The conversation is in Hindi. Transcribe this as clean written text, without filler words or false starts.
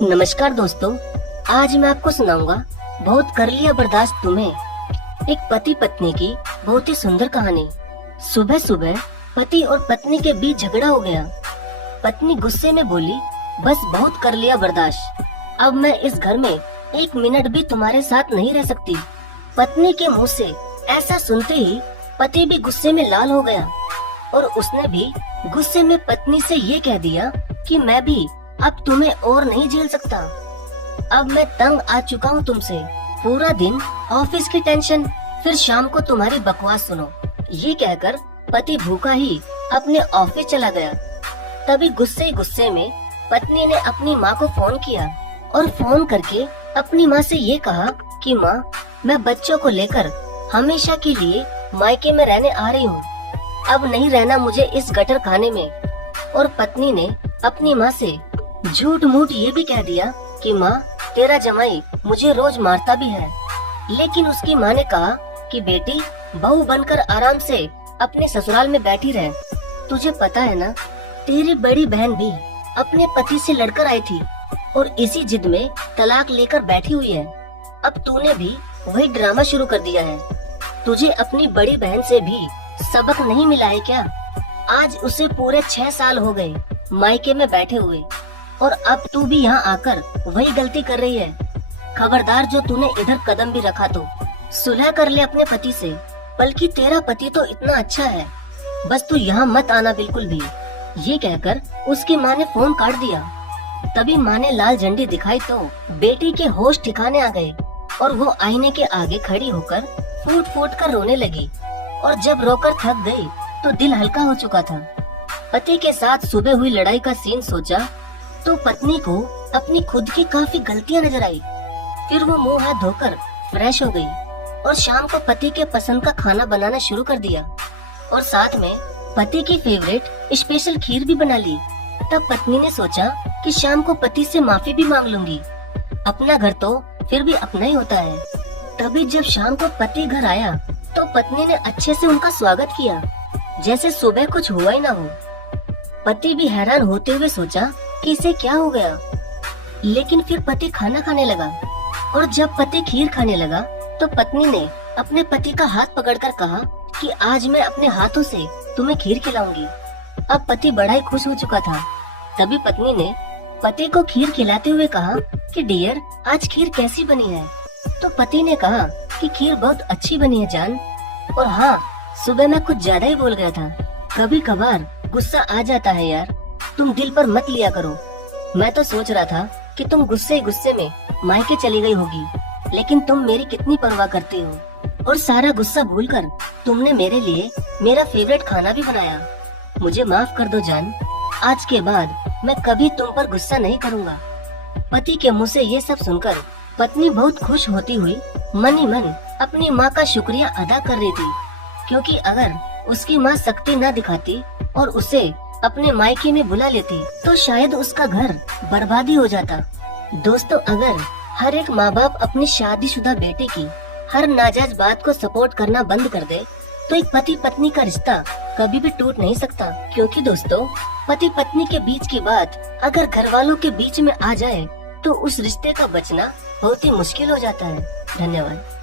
नमस्कार दोस्तों, आज मैं आपको सुनाऊंगा बहुत कर लिया बर्दाश्त तुम्हें, एक पति पत्नी की बहुत ही सुंदर कहानी। सुबह सुबह पति और पत्नी के बीच झगड़ा हो गया। पत्नी गुस्से में बोली, बस बहुत कर लिया बर्दाश्त, अब मैं इस घर में एक मिनट भी तुम्हारे साथ नहीं रह सकती। पत्नी के मुंह से ऐसा सुनते ही पति भी गुस्से में लाल हो गया और उसने भी गुस्से में पत्नी से ये कह दिया कि मैं भी अब तुम्हें और नहीं झेल सकता। अब मैं तंग आ चुका हूँ तुमसे। पूरा दिन ऑफिस की टेंशन, फिर शाम को तुम्हारी बकवास सुनो। ये कहकर पति भूखा ही अपने ऑफिस चला गया। तभी गुस्से में पत्नी ने अपनी माँ को फोन किया और फोन करके अपनी माँ से ये कहा कि माँ, मैं बच्चों को लेकर हमेशा के लिए मायके में रहने आ रही हूँ, अब नहीं रहना मुझे इस गटर खाने में। और पत्नी ने अपनी माँ से झूठ मूठ ये भी कह दिया कि माँ, तेरा जमाई मुझे रोज मारता भी है। लेकिन उसकी माँ ने कहा कि बेटी, बहू बनकर आराम से अपने ससुराल में बैठी रहे। तुझे पता है ना, तेरी बड़ी बहन भी अपने पति से लड़कर आई थी और इसी जिद में तलाक लेकर बैठी हुई है। अब तूने भी वही ड्रामा शुरू कर दिया है। तुझे अपनी बड़ी बहन से भी सबक नहीं मिला है क्या? आज उसे पूरे 6 साल हो गए मायके में बैठे हुए और अब तू भी यहाँ आकर वही गलती कर रही है। खबरदार, जो तूने इधर कदम भी रखा तो सुलह कर ले अपने पति से। बल्कि तेरा पति तो इतना अच्छा है, बस तू यहाँ मत आना बिल्कुल भी। ये कहकर उसकी माँ ने फोन काट दिया। तभी माँ ने लाल झंडी दिखाई तो बेटी के होश ठिकाने आ गए और वो आईने के आगे खड़ी होकर फूट फूट कर रोने लगी। और जब रोकर थक गई तो दिल हल्का हो चुका था। पति के साथ सुबह हुई लड़ाई का सीन सोचा तो पत्नी को अपनी खुद की काफी गलतियां नजर आई। फिर वो मुंह हाथ धोकर फ्रेश हो गई और शाम को पति के पसंद का खाना बनाना शुरू कर दिया और साथ में पति की फेवरेट स्पेशल खीर भी बना ली। तब पत्नी ने सोचा कि शाम को पति से माफी भी मांग लूंगी, अपना घर तो फिर भी अपना ही होता है। तभी जब शाम को पति घर आया तो पत्नी ने अच्छे से उनका स्वागत किया, जैसे सुबह कुछ हुआ ही ना हो। पति भी हैरान होते हुए सोचा कि इसे क्या हो गया। लेकिन फिर पति खाना खाने लगा और जब पति खीर खाने लगा तो पत्नी ने अपने पति का हाथ पकड़कर कहा कि आज मैं अपने हाथों से तुम्हें खीर खिलाऊंगी। अब पति बड़ा ही खुश हो चुका था। तभी पत्नी ने पति को खीर खिलाते हुए कहा कि डियर, आज खीर कैसी बनी है? तो पति ने कहा कि खीर बहुत अच्छी बनी है जान, और हाँ, सुबह मैं कुछ ज्यादा ही बोल गया था। कभी कभार गुस्सा आ जाता है यार, तुम दिल पर मत लिया करो। मैं तो सोच रहा था कि तुम गुस्से में मायके चली गई होगी, लेकिन तुम मेरी कितनी परवाह करती हो और सारा गुस्सा भूलकर तुमने मेरे लिए मेरा फेवरेट खाना भी बनाया। मुझे माफ कर दो जान, आज के बाद मैं कभी तुम पर गुस्सा नहीं करूँगा। पति के मुँह से ये सब सुनकर पत्नी बहुत खुश होती हुई मन ही मन अपनी माँ का शुक्रिया अदा कर रही थी, क्योंकि अगर उसकी माँ सख्ती न दिखाती और उसे अपने मायके में बुला लेती तो शायद उसका घर बर्बादी हो जाता। दोस्तों, अगर हर एक माँ बाप अपनी शादीशुदा बेटे की हर नाजायज बात को सपोर्ट करना बंद कर दे तो एक पति पत्नी का रिश्ता कभी भी टूट नहीं सकता। क्योंकि दोस्तों, पति पत्नी के बीच की बात अगर घर वालों के बीच में आ जाए तो उस रिश्ते का बचना बहुत ही मुश्किल हो जाता है। धन्यवाद।